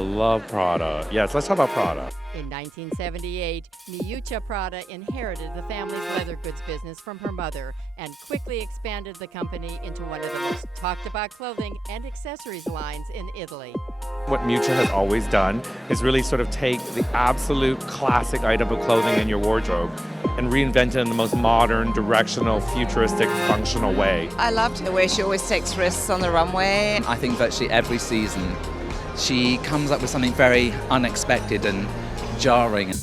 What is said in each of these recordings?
Oh, love Prada. Yes, let's talk about Prada. What Miuccia has always done is really sort of take the absolute classic item of clothing in your wardrobe and reinvent it in the most modern, directional, futuristic, functional way. I loved the way she always takes risks on the runway. I think virtually every season she comes up with something very unexpected and jarring.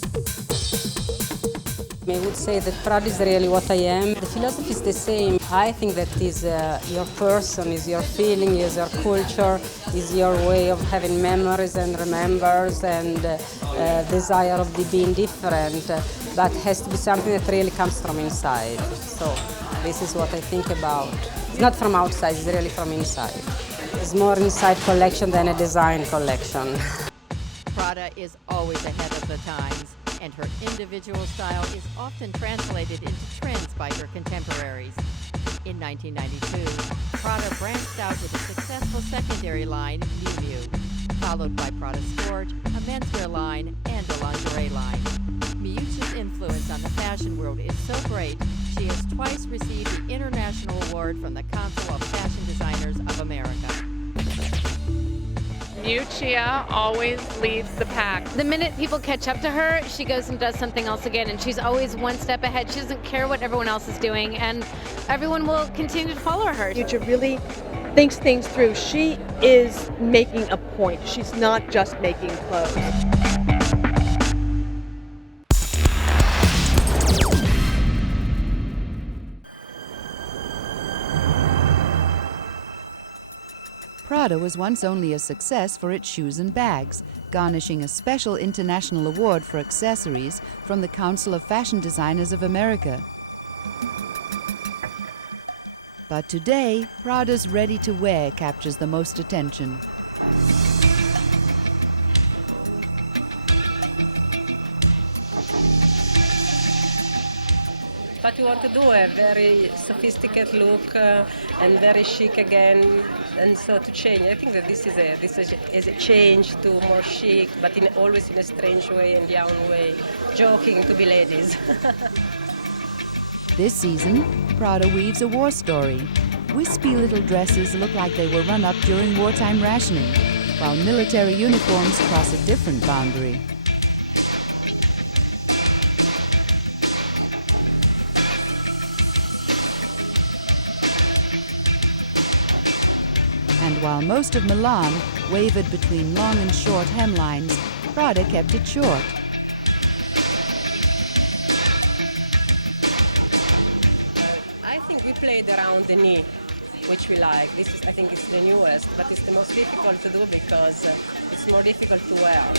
I would say that Prada is really what I am. The philosophy is the same. I think that is your person, is your feeling, is your culture, is your way of having memories and remembers and desire of being different. But has to be something that really comes from inside. So this is what I think about. It's not from outside, it's really from inside. It's more inside collection than a design collection. Miuccia always leads the pack. The minute people catch up to her, she goes and does something else again, and she's always one step ahead. She doesn't care what everyone else is doing, and everyone will continue to follow her. Miuccia really thinks things through. She is making a point. She's not just making clothes. But we want to do a very sophisticated look and very chic again, and so to change. I think that this is a change to more chic, but always in a strange way and young way, joking to be ladies. We played around the knee, which we like. This is, I think, it's the newest, but it's the most difficult to do because it's more difficult to wear.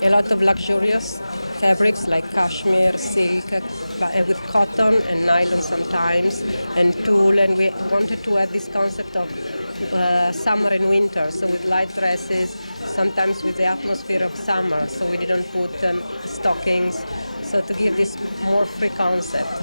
A lot of luxurious fabrics like cashmere, silk, with cotton and nylon sometimes, and tulle. And we wanted to add this concept of summer and winter, so with light dresses, sometimes with the atmosphere of summer. So we didn't put stockings, so to give this more free concept.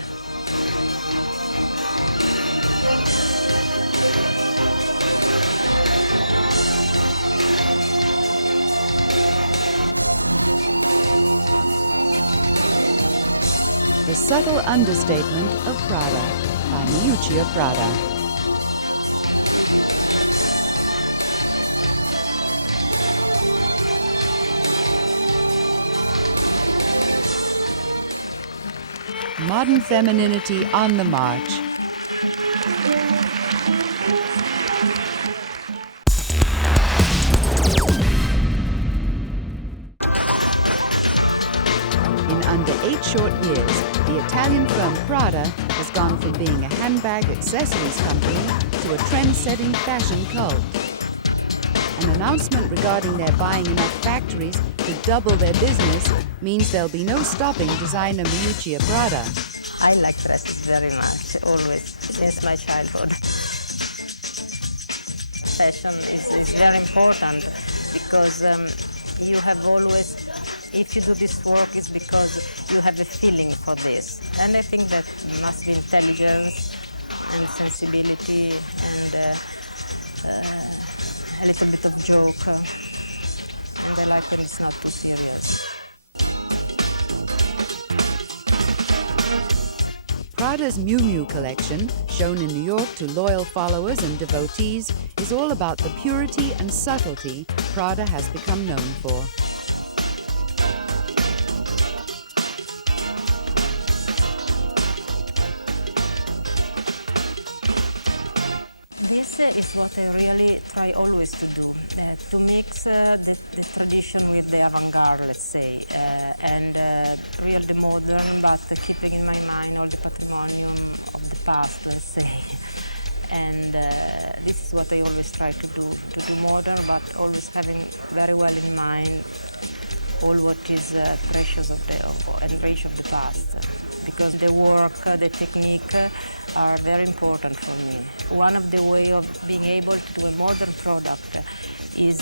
I like dresses very much, always, since my childhood. Fashion is very important because you have always, if you do this work, it's because you have a feeling for this. And I think that must be intelligence and sensibility and a little bit of joke. And I like when it's not too serious. This is what I really try always to do, to mix the tradition with the avant-garde, let's say, and real the modern, but keeping in my mind all the patrimonium of the past, let's say. And this is what I always try to do modern, but always having very well in mind all what is precious and rich of the past. Because the work, the technique are very important for me. One of the ways of being able to do a modern product is,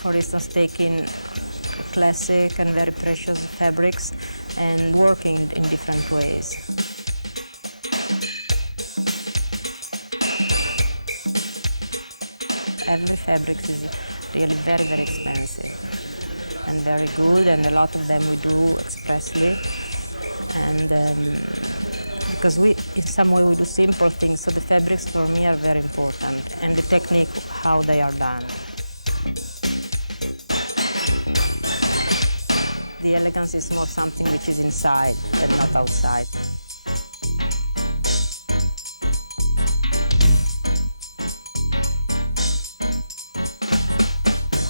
for instance, taking classic and very precious fabrics and working in different ways. Every fabric is really very, very expensive and very good, and a lot of them we do expressly. And because in some way we do simple things, so the fabrics for me are very important, and the technique, how they are done. The elegance is more something which is inside and not outside.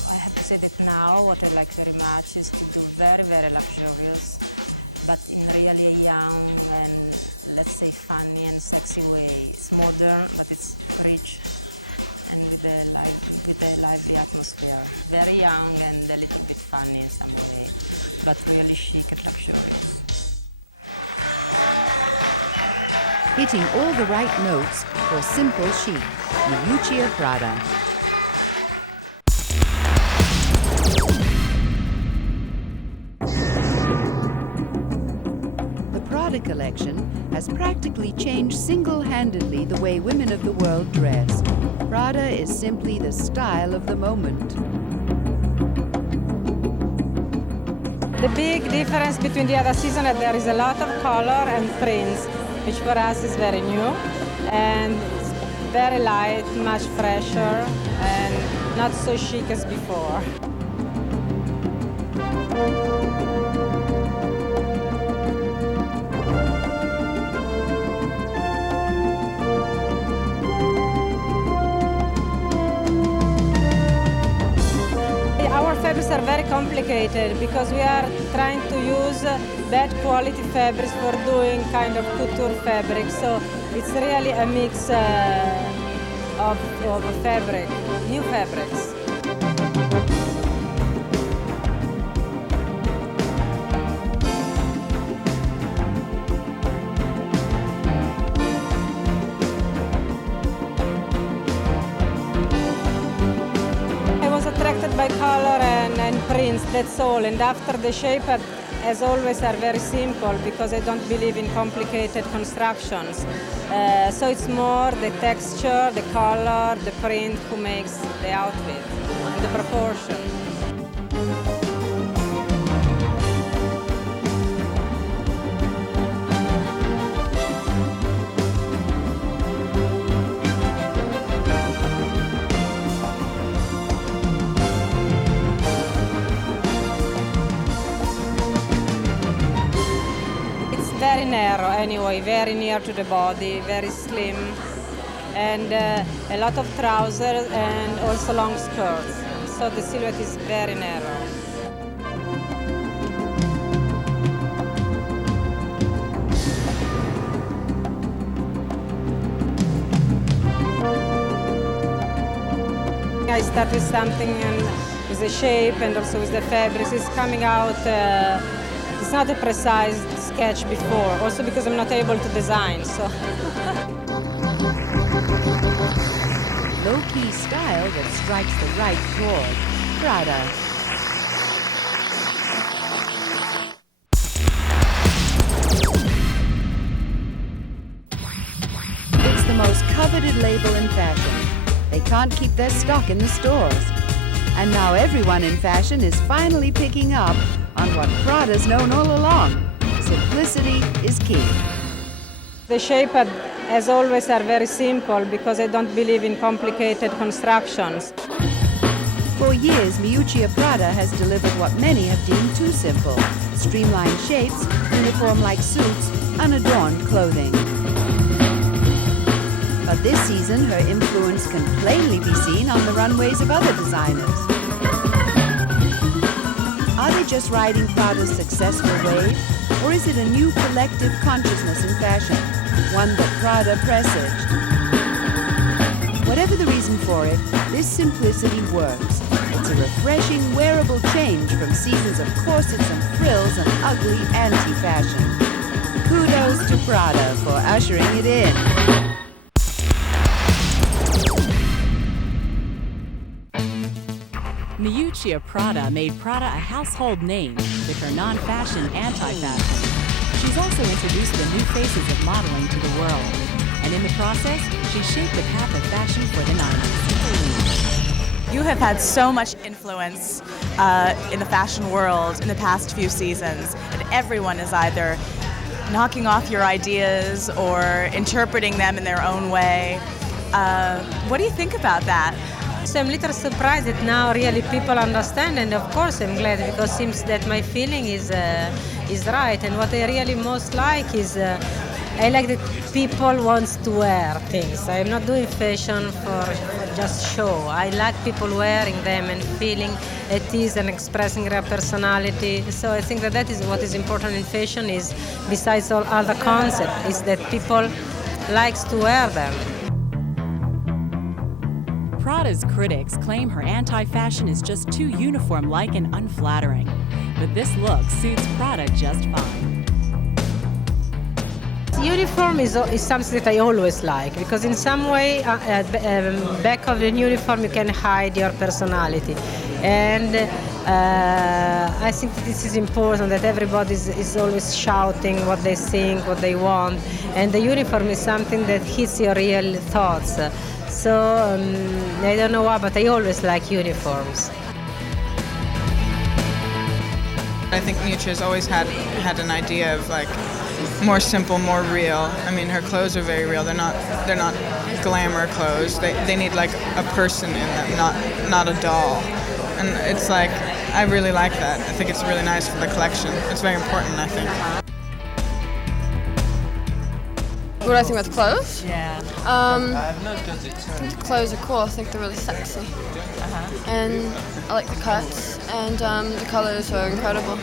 I have to say that now what I like very much is to do very, very luxurious, but in really a young and, let's say, funny and sexy way. It's modern, but it's rich and with a lively atmosphere. Very young and a little bit funny in some way, but really chic and luxurious. The big difference between the other season is there is a lot of color and prints, which for us is very new, and it's very light, much fresher, and not so chic as before. Our fabrics are very complicated because we are trying to use bad quality fabrics for doing kind of couture fabrics. So it's really a mix of fabric, new fabrics. Attracted by color and prints, that's all. And after the shape, as always, are very simple because I don't believe in complicated constructions. So it's more the texture, the color, the print who makes the outfit, and the proportion. Very narrow anyway, very near to the body, very slim, and a lot of trousers and also long skirts. So the silhouette is very narrow. I start with something with the shape and also with the fabrics. It's coming out It's not a precise sketch before, also because I'm not able to design. So. The shape, as always, are very simple because I don't believe in complicated constructions. You have had so much influence in the fashion world in the past few seasons, and everyone is either knocking off your ideas or interpreting them in their own way. What do you think about that? So I'm a little surprised that now really people understand, and of course I'm glad because it seems that my feeling is right. And what I really most like is I like that people want to wear things. I'm not doing fashion for just show. I like people wearing them and feeling at ease and expressing their personality. So I think that is what is important in fashion is, besides all other concepts, is that people likes to wear them. Uniform is something that I always like because in some way back of the uniform you can hide your personality, and I think that this is important that everybody is always shouting what they think, what they want, and the uniform is something that hits your real thoughts. So I don't know why, but I always like uniforms. I think Miuccia's always had an idea of like more simple, more real. I mean, her clothes are very real. They're not glamour clothes. They need like a person in them, not a doll. And it's like I really like that. I think it's really nice for the collection. It's very important, I think. What do I think about the clothes? Yeah. I think the clothes are cool. I think they're really sexy. And I like the cuts, and the colors are incredible.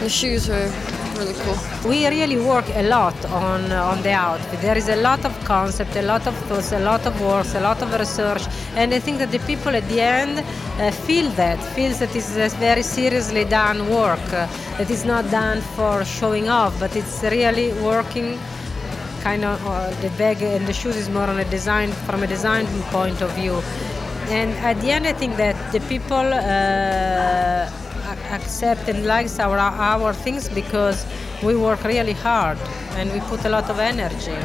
The shoes are really cool. We really work a lot on the outfit. There is a lot of concept, a lot of thoughts, a lot of works, a lot of research, and I think that the people at the end feels that it's a very seriously done work. That is not done for showing off, but it's really working. Kind of the bag and the shoes is more on a design, from a design point of view. And at the end, I think that the people accept and likes our things because we work really hard and we put a lot of energy.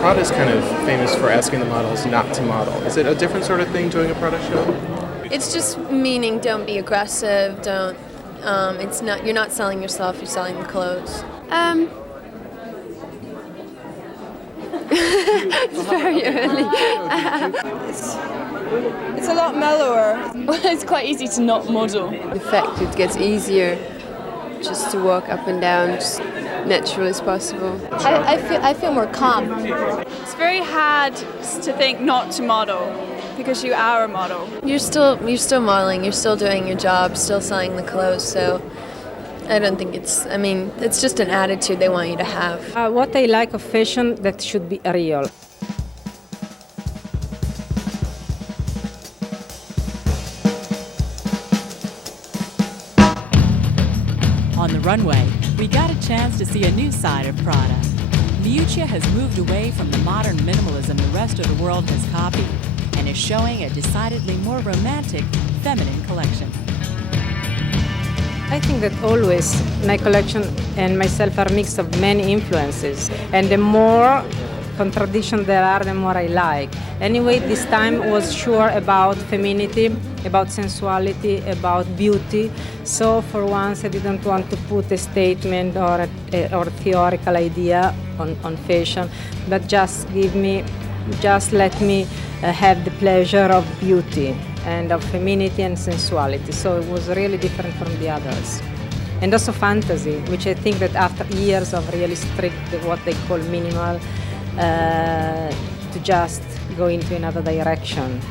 Prada is kind of famous for asking the models not to model. Is it a different sort of thing doing a Prada show? It's just meaning don't be aggressive, don't, it's not, you're not selling yourself, you're selling the clothes. It's very early. It's a lot mellower. It's quite easy to not model. In fact, it gets easier just to walk up and down, just natural as possible. I feel more calm. It's very hard to think not to model. Because you are a model. You're still modeling. You're still doing your job. Still selling the clothes. So I don't think it's. I mean, it's just an attitude they want you to have. What I like of fashion, that should be real. I think that always my collection and myself are a mix of many influences, and the more contradiction there are, the more I like. Anyway, this time was sure about femininity, about sensuality, about beauty. So for once I didn't want to put a statement or a theoretical idea on fashion, but just let me have the pleasure of beauty and of femininity and sensuality. So it was really different from the others. And also fantasy, which I think that after years of really strict, what they call minimal, to just go into another direction.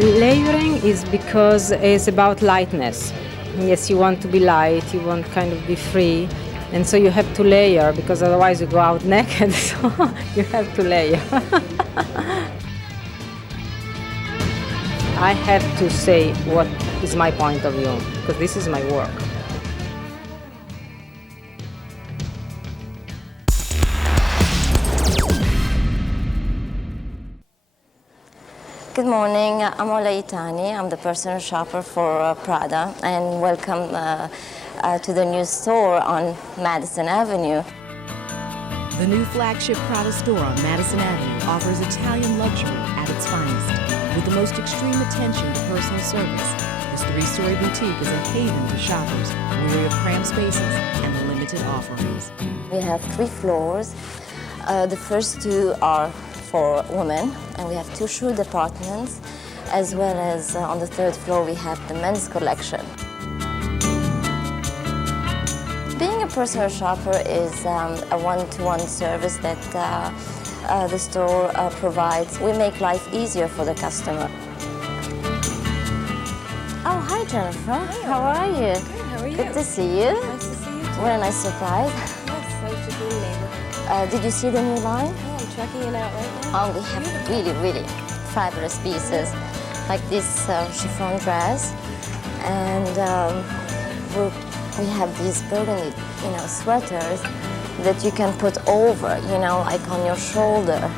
Layering is because it's about lightness. Yes, you want to be light, you want kind of be free, and so you have to layer, because otherwise you go out naked, so you have to layer. I have to say what is my point of view, because this is my work. Good morning, I'm Ola Itani. I'm the personal shopper for Prada, and welcome to the new store on Madison Avenue. We have 3 floors. The first 2 are for women, and we have 2 shoe departments, as well as on the 3rd floor we have the men's collection. Being a personal shopper is a one-to-one service that the store provides. We make life easier for the customer. Oh, hi Jennifer. Hi, how are you? Good, how are you? Good to see you. Nice to see you too. What a nice surprise. Yes, nice to be in the neighborhood. Did you see the new line? Yeah, I'm checking it out right now. Oh, we have really fabulous pieces, like this chiffon dress, and we have these burgundy, sweaters that you can put over, like on your shoulder,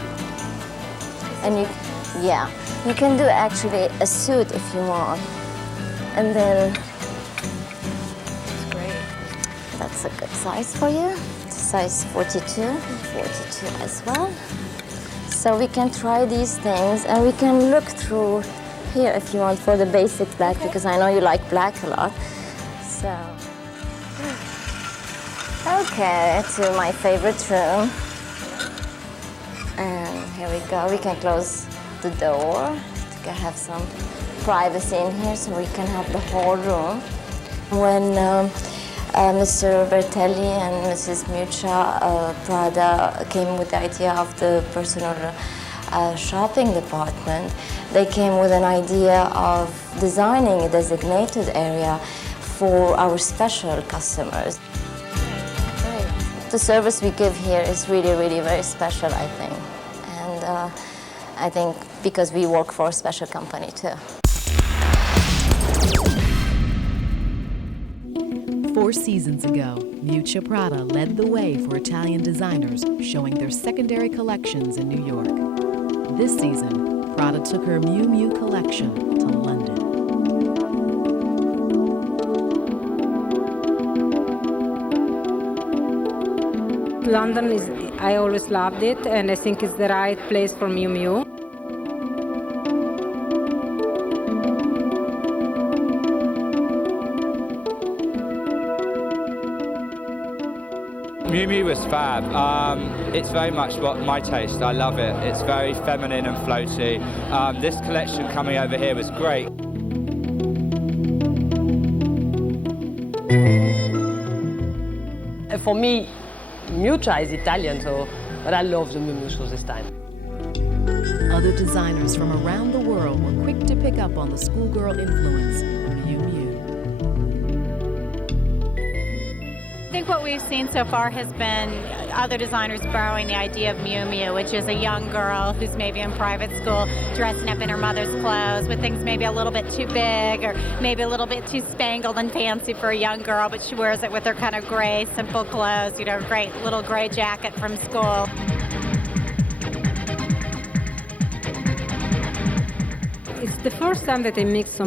and you can do actually a suit if you want, and then That's great. that's a good size for you. Size 42 as well. So we can try these things, and we can look through here if you want for the basic black, because I know you like black a lot. So, okay, to my favorite room. And here we go. We can close the door to have some privacy in here, so we can have the whole room. When Mr. Bertelli and Mrs. Miuccia Prada came with the idea of the personal shopping department, they came with an idea of designing a designated area for our special customers. The service we give here is really very special, I think. And I think because we work for a special company too. London I always loved it, and I think it's the right place for Miu Miu. Miu Miu was fab. It's very much my taste. I love it. It's very feminine and floaty. This collection coming over here was great. For me, Miuccia is Italian, so But I love the Miu Miu shows this time. I think what we've seen so far has been other designers borrowing the idea of Miu Miu, which is a young girl who's maybe in private school dressing up in her mother's clothes with things maybe a little bit too big or maybe a little bit too spangled and fancy for a young girl, but she wears it with her kind of gray, simple clothes, great little gray jacket from school. It's the first time that I mix so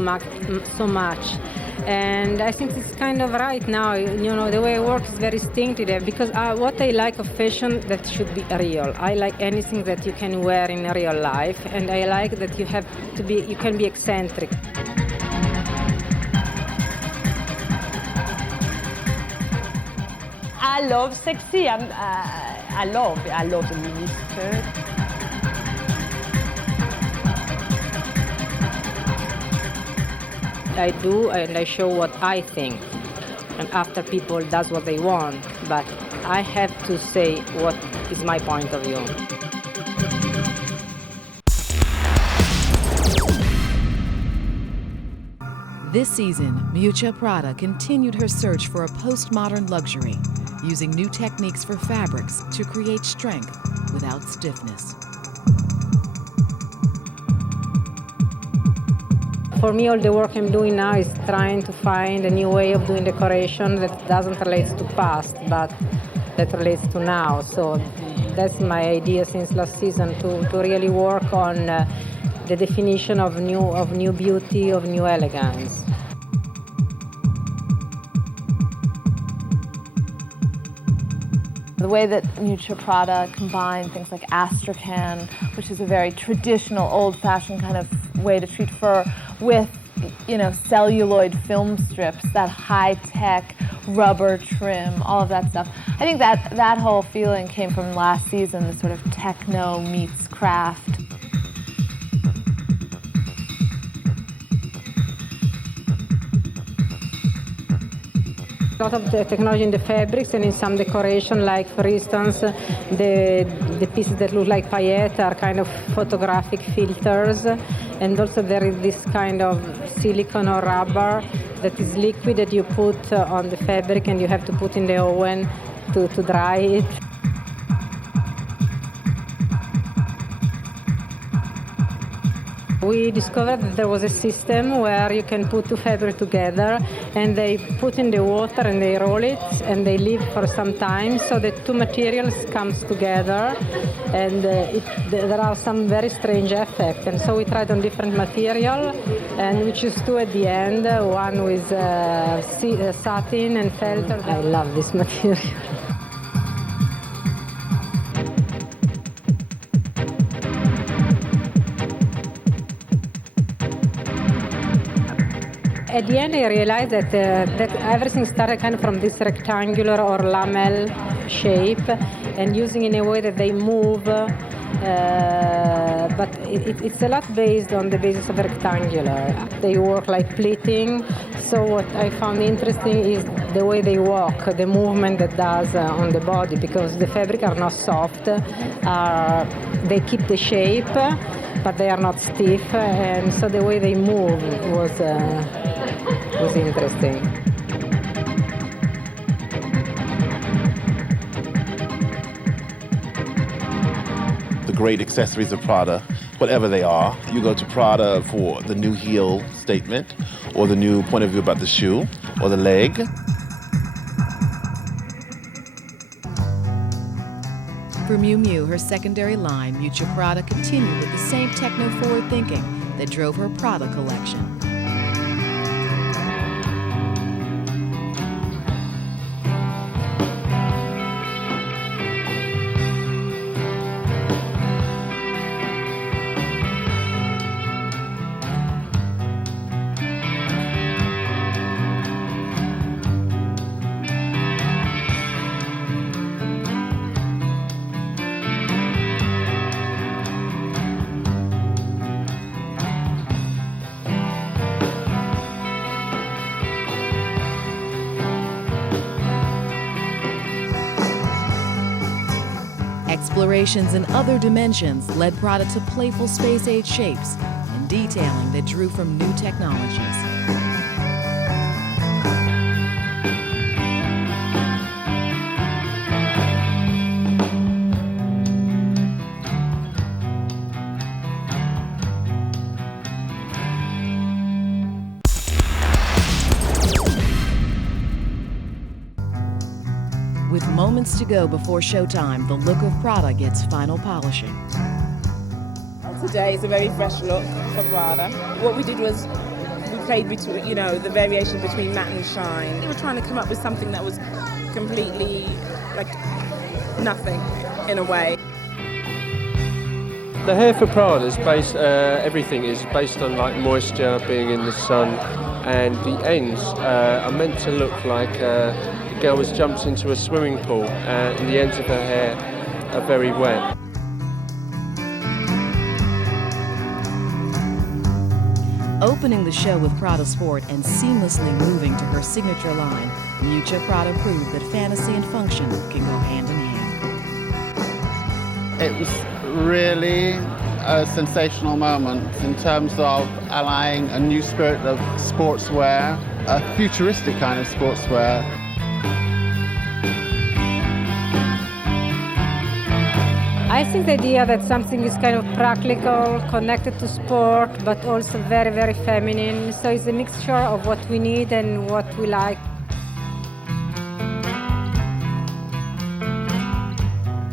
much. And I think it's kind of right now, the way I work is very instinctive because what I like of fashion, that should be real. I like anything that you can wear in real life, and I like that you can be eccentric. I love sexy. I love the mini skirt. I do, and I show what I think, and after people does what they want, but I have to say what is my point of view. For me, all the work I'm doing now is trying to find a new way of doing decoration that doesn't relate to past, but that relates to now. So that's my idea since last season, to really work on the definition of new beauty, of new elegance. The way that Miuccia Prada combined things like astrakhan, which is a very traditional, old-fashioned kind of way to treat fur, with celluloid film strips, that high-tech rubber trim, all of that stuff. I think that whole feeling came from last season, the sort of techno meets craft. A lot of the technology in the fabrics and in some decoration, like for instance, the pieces that look like paillettes are kind of photographic filters, and also there is this kind of silicone or rubber that is liquid that you put on the fabric and you have to put in the oven to dry it. We discovered that there was a system where you can put two fabrics together and they put in the water and they roll it and they leave for some time so the two materials comes together, and there are some very strange effects. And so we tried on different material and we choose two at the end, one with satin and felt. I love this material. At the end, I realized that everything started kind of from this rectangular or lamel shape and using in a way that they move, but it's a lot based on the basis of rectangular. They work like pleating, so what I found interesting is the way they walk, the movement that does on the body, because the fabric are not soft, they keep the shape, but they are not stiff, and so the way they move was interesting. The great accessories of Prada, whatever they are, you go to Prada for the new heel statement, or the new point of view about the shoe, or the leg. today. It's a very fresh look for Prada. What we did was we played between, you know, the variation between matte and shine. We were trying to come up with something that was completely like nothing in a way. The hair for Prada is based, everything is based on like moisture, being in the sun, and the ends are meant to look like a girl has jumped into a swimming pool and the ends of her hair are very wet. It was really a sensational moment in terms of allying a new spirit of sportswear, a futuristic kind of sportswear. I think the idea that something is kind of practical, connected to sport, but also very, very feminine. So it's a mixture of what we need and what we like.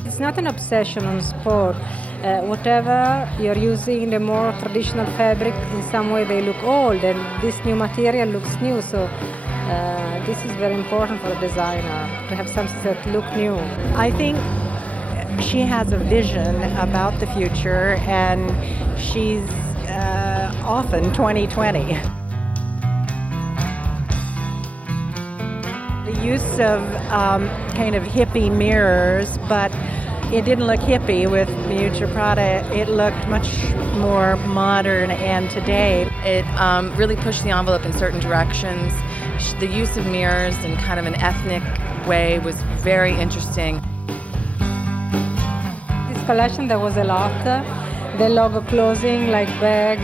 It's not an obsession on sport. Whatever you're using, the more traditional fabric, in some way they look old, and this new material looks new. So this is very important for a designer, to have something that look new. I think she has a vision about the future, and she's often 2020. The use of kind of hippie mirrors, but it didn't look hippie with Miuccia Prada. It looked much more modern and today. It really pushed the envelope in certain directions. The use of mirrors in kind of an ethnic way was very interesting. This collection, there was a lot. The logo clothing, like bag,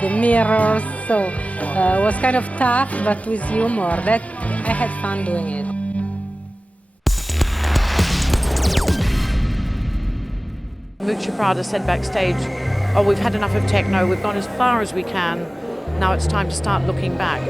the mirrors. So it was kind of tough, but with humor. That I had fun doing it. Miuccia Prada said backstage, oh, we've had enough of techno, we've gone as far as we can, now it's time to start looking back.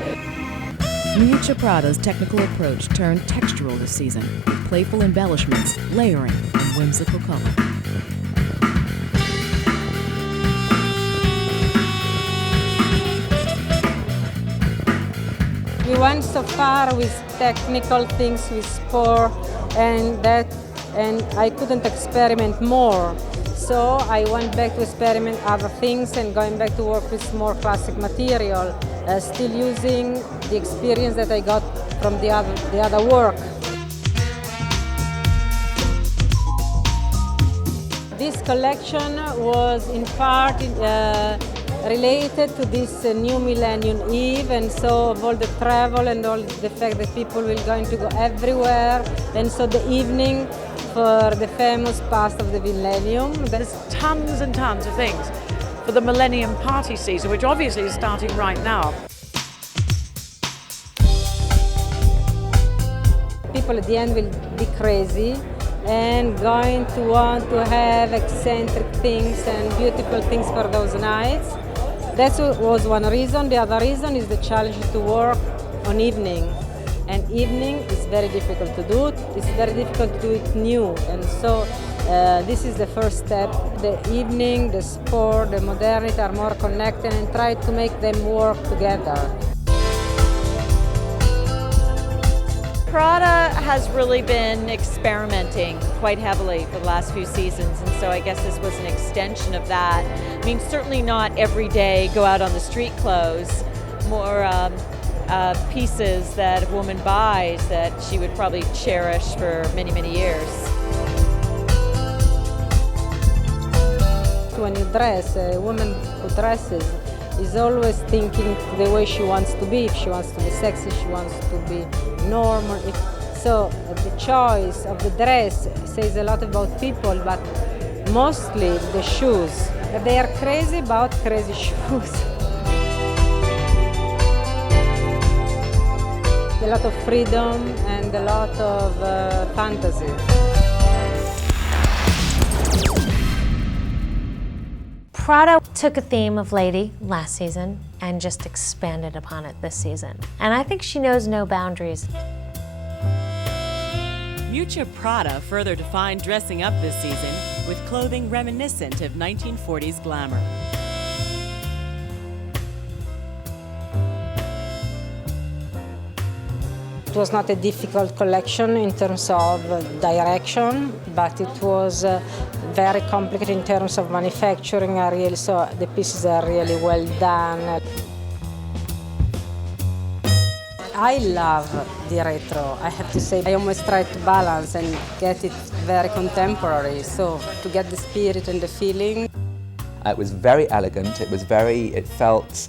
We went so far with technical things, with sport, and I couldn't experiment more. So I went back to experiment other things and going back to work with more classic material, still using the experience that I got from the other work. This collection was in part related to this new Millennium Eve, and so of all the travel and all the fact that people will going to go everywhere, and so the evening for the famous past of the Millennium. There's tons and tons of things for the Millennium party season, which obviously is starting right now. People at the end will be crazy and going to want to have eccentric things and beautiful things for those nights. That was one reason. The other reason is the challenge to work on evening. And evening is very difficult to do. It's very difficult to do it new. And so this is the first step. The evening, the sport, the modernity are more connected, and try to make them work together. Prada has really been experimenting quite heavily for the last few seasons, and so I guess this was an extension of that. I mean, certainly not every day go out on the street clothes, more pieces that a woman buys that she would probably cherish for many, many years. When you dress, a woman who dresses is always thinking the way she wants to be. If she wants to be sexy, she wants to be normal. So the choice of the dress says a lot about people, but mostly the shoes. They are crazy about crazy shoes. A lot of freedom and a lot of fantasy. Prada took a theme of lady last season and just expanded upon it this season. And I think she knows no boundaries. was not a difficult collection in terms of direction, but it was very complicated in terms of manufacturing. So the pieces are really well done. I love the retro, I have to say. I almost try to balance and get it very contemporary, so to get the spirit and the feeling. It was very elegant, it felt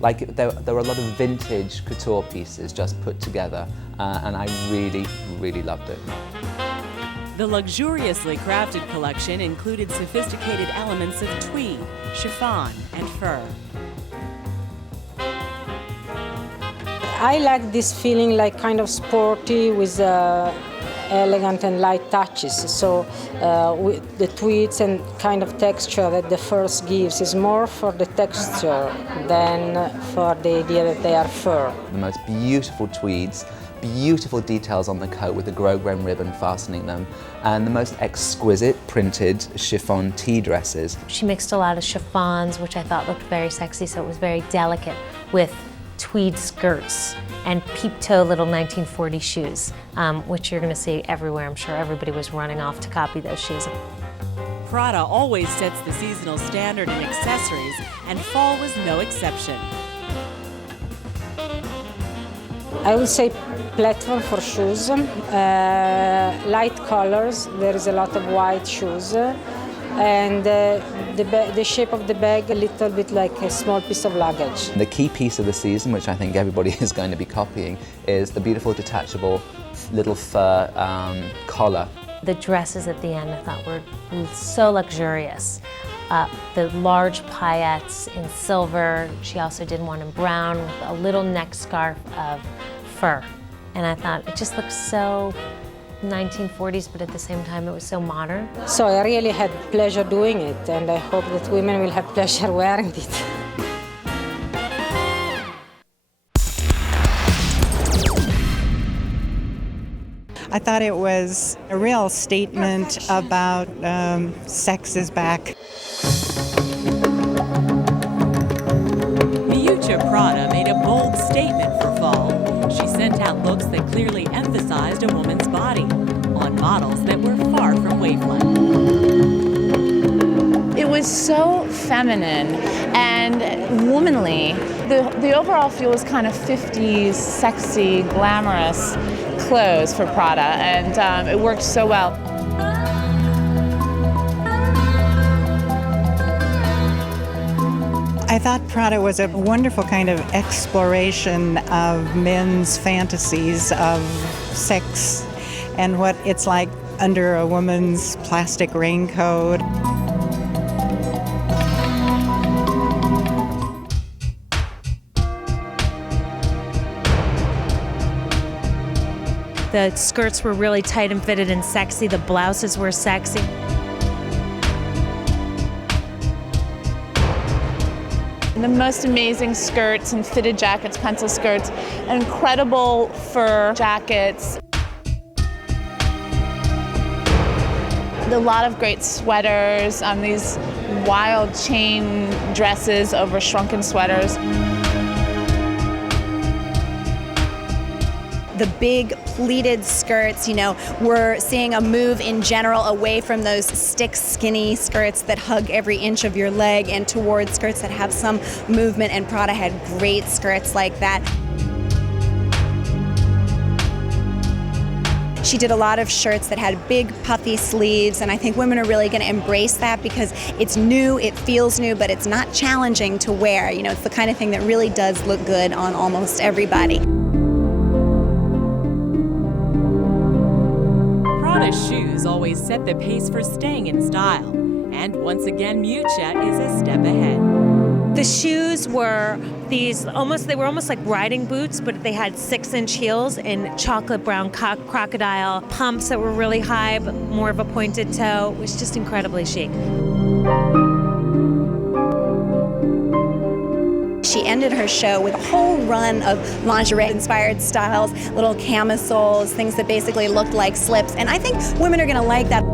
like there were a lot of vintage couture pieces just put together, and I really, really loved it. I like this feeling like kind of sporty with elegant and light touches. So with the tweeds and kind of texture that the first gives is more for the texture than for the idea that they are fur. The most beautiful tweeds, beautiful details on the coat with the grosgrain ribbon fastening them, and the most exquisite printed chiffon tea dresses. She mixed a lot of chiffons, which I thought looked very sexy, so it was very delicate, with tweed skirts and peep-toe little 1940 shoes, which you're going to see everywhere. I'm sure everybody was running off to copy those shoes. I would say platform for shoes, light colors, there is a lot of white shoes, and the shape of the bag a little bit like a small piece of luggage. The key piece of the season, which I think everybody is going to be copying, is the beautiful detachable little fur collar. The dresses at the end I thought were so luxurious. The large paillettes in silver. She also did one in brown with a little neck scarf of fur. And I thought it just looked so 1940s, but at the same time it was so modern. So I really had pleasure doing it, and I hope that women will have pleasure wearing it. I thought it was a real statement about sex is back. So feminine and womanly. The overall feel was kind of 50s, sexy, glamorous clothes for Prada, and it worked so well. I thought Prada was a wonderful kind of exploration of men's fantasies of sex and what it's like under a woman's plastic raincoat. The skirts were really tight and fitted and sexy. The blouses were sexy. The most amazing skirts and fitted jackets, pencil skirts, incredible fur jackets. A lot of great sweaters, these wild chain dresses over shrunken sweaters. The big pleated skirts, you know, we're seeing a move in general away from those stick skinny skirts that hug every inch of your leg and towards skirts that have some movement, and Prada had great skirts like that. She did a lot of shirts that had big puffy sleeves, and I think women are really going to embrace that because it's new, it feels new, but it's not challenging to wear. You know, it's the kind of thing that really does look good on almost everybody. The shoes were they were almost like riding boots, but they had 6-inch heels and chocolate brown crocodile pumps that were really high, but more of a pointed toe. It was just incredibly chic. She ended her show with a whole run of lingerie-inspired styles, little camisoles, things that basically looked like slips, and I think women are going to like that.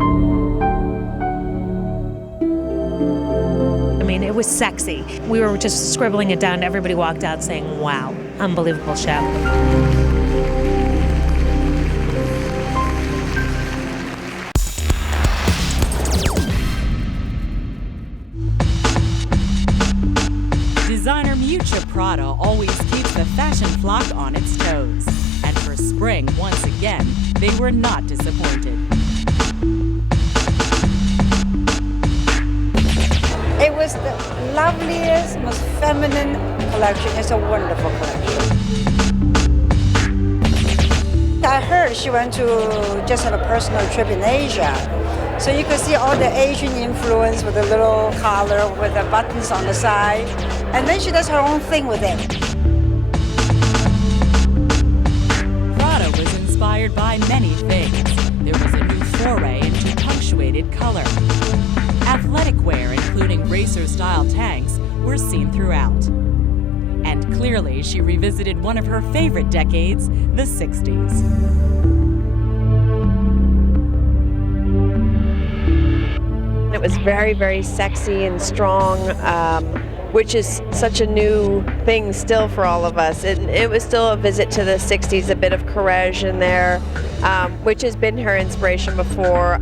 I mean, it was sexy. We were just scribbling it down. Everybody walked out saying, wow, unbelievable show. feminine collection is a wonderful collection. I heard she went to just on a personal trip in Asia. So you could see all the Asian influence with the little collar with the buttons on the side. And then she does her own thing with it. It was very, very sexy and strong, which is such a new thing still for all of us. It was still a visit to the 60s, a bit of courage in there, which has been her inspiration before.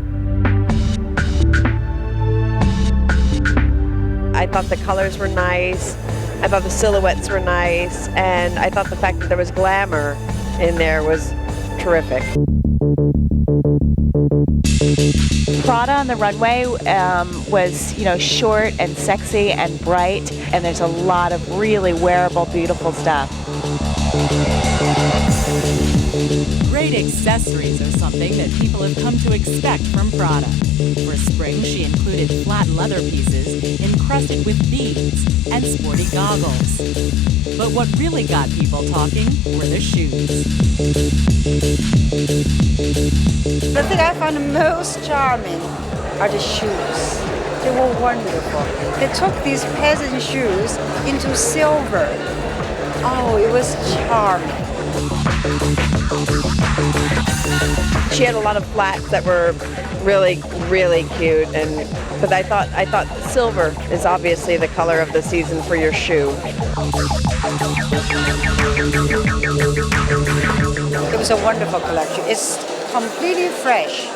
I thought the colors were nice, I thought the silhouettes were nice, and I thought the fact that there was glamour in there was terrific. Prada on the runway was, short and sexy and bright, and there's a lot of really wearable, beautiful stuff. The thing I found the most charming are the shoes. They were wonderful. They took these peasant shoes into silver. Oh, it was charming. She had a lot of flats that were really, really cute, but I thought silver is obviously the color of the season for your shoe. It was a wonderful collection. It's completely fresh.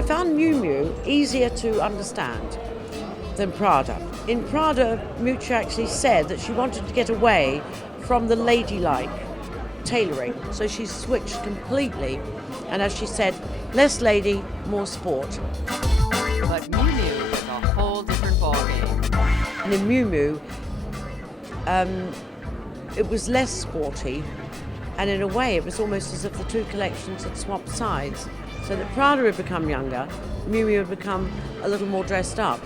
I found Miu Miu easier to understand than Prada. In Prada, Miuccia actually said that she wanted to get away from the ladylike tailoring, so she switched completely, and as she said, less lady, more sport. And in Miu Miu, it was less sporty, and in a way it was almost as if the two collections had swapped sides, so that Prada had become younger, Miu Miu had become a little more dressed up.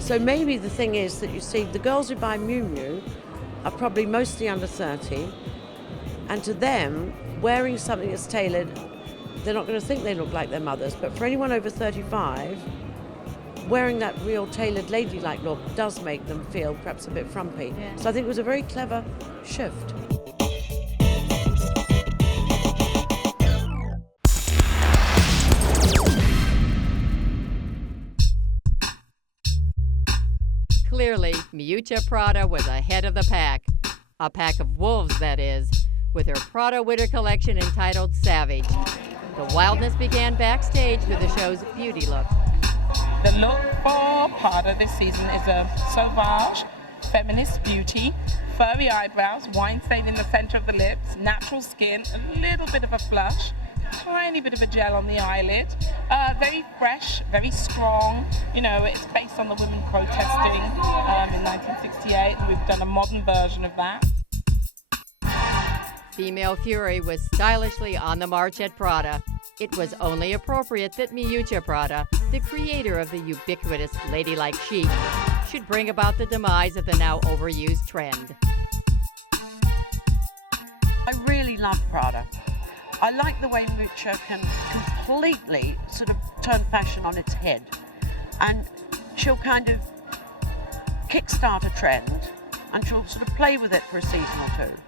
So maybe the thing is that you see the girls who buy Miu Miu are probably mostly under 30, and to them, wearing something that's tailored, they're not going to think they look like their mothers, but for anyone over 35, wearing that real tailored ladylike look does make them feel perhaps a bit frumpy. Yeah. So I think it was a very clever shift. The look for Prada this season is a sauvage, feminist beauty, furry eyebrows, wine stain in the center of the lips, natural skin, a little bit of a flush, tiny bit of a gel on the eyelid, very fresh, very strong. You know, it's based on the women protesting in 1968, and we've done a modern version of that. I really love Prada. I like the way Miuccia can completely sort of turn fashion on its head, and she'll kind of kickstart a trend and she'll sort of play with it for a season or two.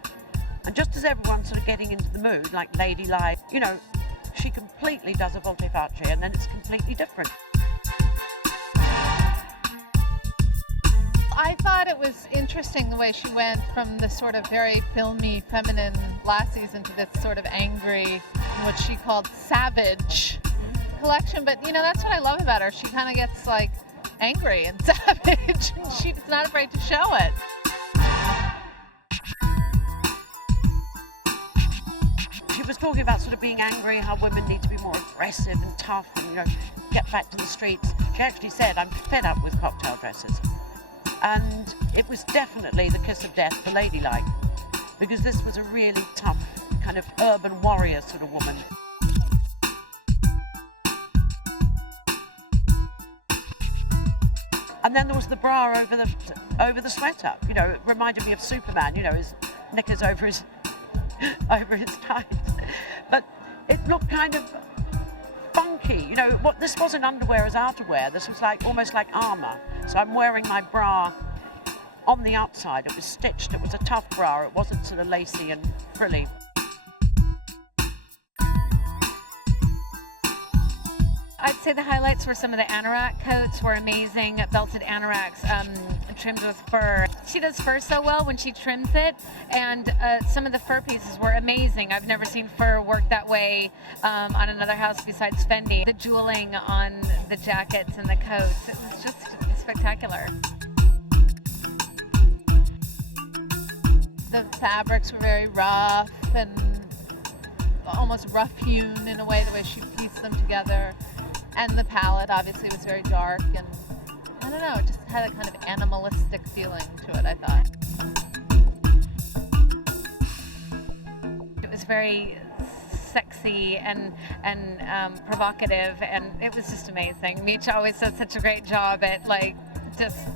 And just as everyone's sort of getting into the mood, like ladylike, you know, she completely does a volte-face and then it's completely different. I thought it was interesting the way she went from the sort of very filmy, feminine last season to this sort of angry, what she called savage collection. But, you know, that's what I love about her. She kind of gets, like, angry and savage, and she's not afraid to show it. She was talking about sort of being angry, how women need to be more aggressive and tough and, you know, get back to the streets. She actually said, I'm fed up with cocktail dresses. And it was definitely the kiss of death for ladylike, because this was a really tough, kind of urban warrior sort of woman. And then there was the bra over the sweater. You know, it reminded me of Superman. You know, his knickers over his tights. But it looked kind of funky. You know, this wasn't underwear as outerwear. This was like almost like armor. So I'm wearing my bra on the outside. It was stitched. It was a tough bra. It wasn't sort of lacy and frilly. I'd say the highlights were some of the anorak coats were amazing, belted anoraks trimmed with fur. She does fur so well when she trims it, and some of the fur pieces were amazing. I've never seen fur work that way on another house besides Fendi. The jeweling on the jackets and the coats, it was just spectacular. The fabrics were very rough and almost rough-hewn in a way, the way she pieced them together. And the palette obviously was very dark, and I don't know, it just had a kind of animalistic feeling to it, I thought. was very sexy and provocative, and it was just amazing. Miuccia always does such a great job at just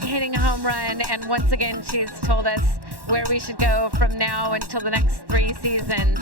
hitting a home run, and once again she's told us where we should go from now until the next 3 seasons.